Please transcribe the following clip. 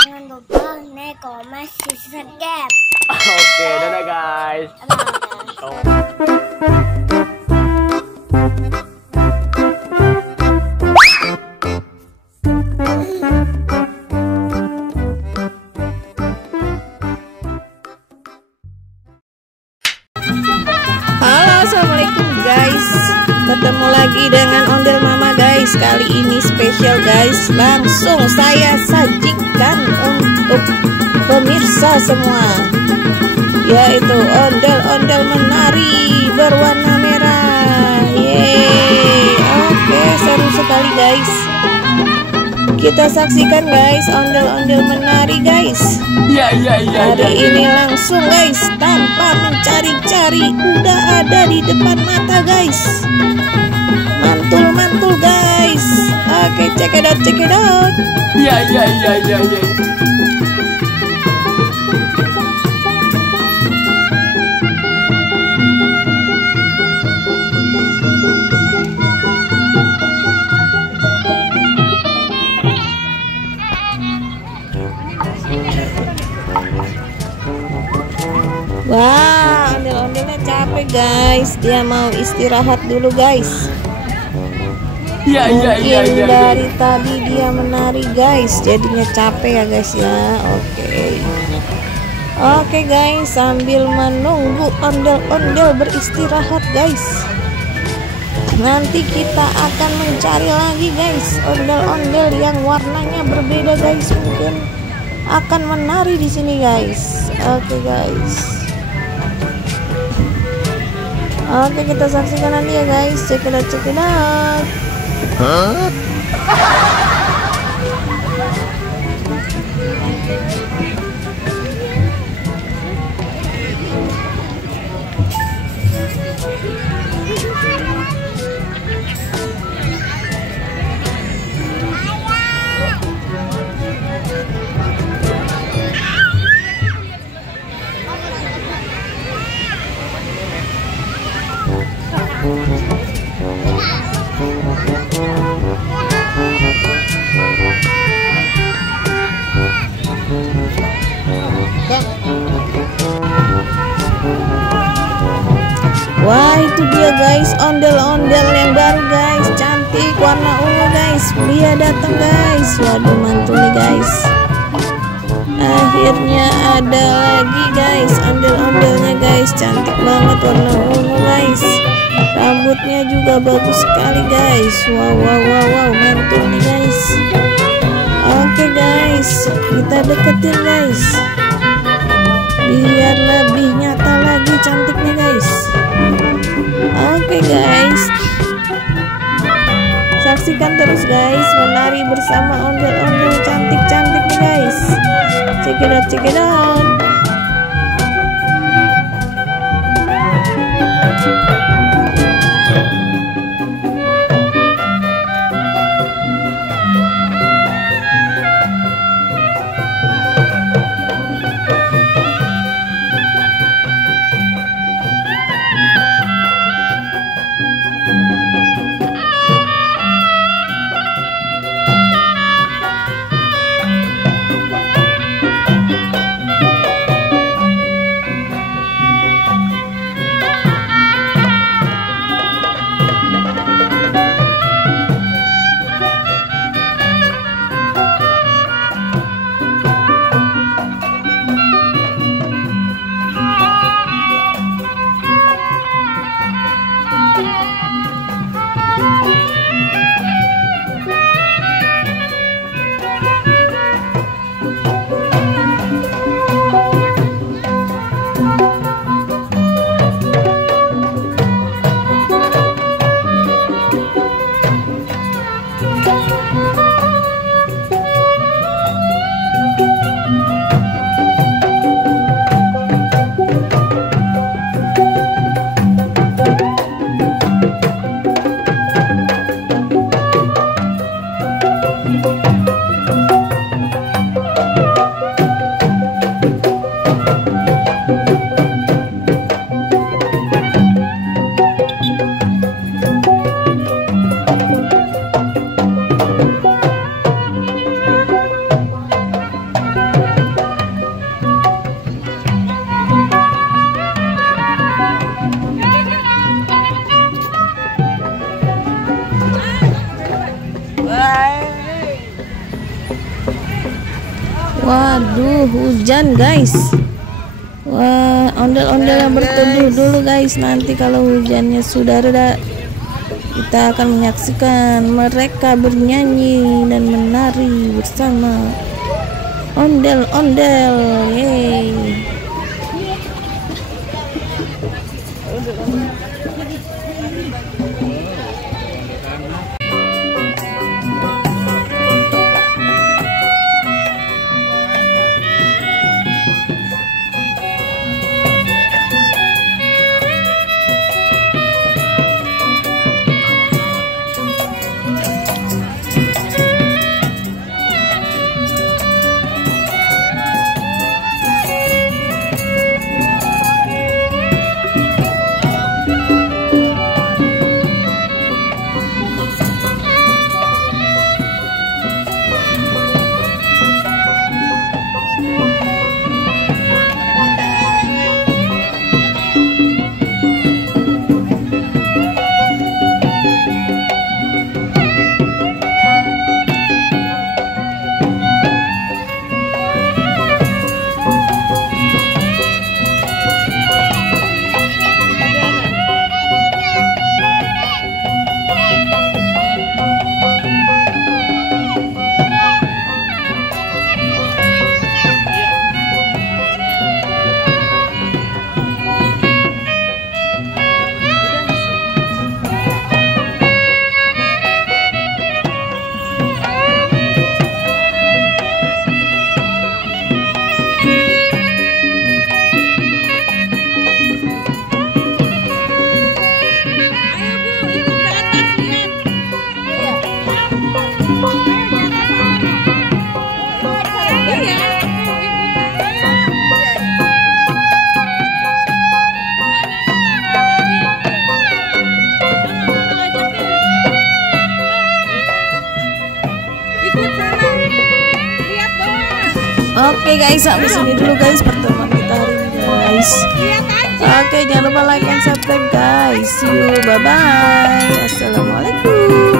Jangan lupa like, comment, subscribe. Oke, dadah guys. Halo, assalamualaikum guys. Ketemu lagi dengan Ondel Mama guys. Kali ini spesial guys. Langsung saya sajikan untuk pemirsa semua, yaitu ondel-ondel menari berwarna merah. Yeay. Oke, seru sekali guys. Kita saksikan guys ondel-ondel menari guys. Iya. Hari ini langsung guys, tanpa mencari-cari, udah ada di depan mata guys. Mantul guys. Oke, check it out. Iya. Wah, ondel-ondelnya capek guys. Dia mau istirahat dulu guys. Iya. Mungkin dari tadi dia menari guys, jadinya capek ya guys ya. Oke guys, sambil menunggu ondel-ondel beristirahat guys, nanti kita akan mencari lagi guys ondel-ondel yang warnanya berbeda guys, mungkin akan menari di sini guys. Oke guys. Oke, kita saksikan nanti ya guys. Check it out. Wah, itu dia guys, ondel-ondel yang baru guys, cantik warna ungu guys. Dia datang guys. Waduh, mantul nih guys. Akhirnya ada lagi guys ondel-ondelnya guys, cantik banget warna ungu guys. Rambutnya juga bagus sekali guys. Wow, mantul nih guys. Oke guys, kita deketin guys, biar lebih nyata lagi cantiknya guys. Oke guys, saksikan terus guys menari bersama ondel-ondel cantik-cantik nih guys. Check it out. Waduh, hujan guys. Wah, ondel-ondel yang berteduh dulu guys. Nanti kalau hujannya sudah reda, kita akan menyaksikan mereka bernyanyi dan menari bersama ondel-ondel. Yeay. Oke guys, sampai sini dulu guys pertemuan kita hari ini guys. Oke, jangan lupa like and subscribe guys. See you, bye bye. Assalamualaikum.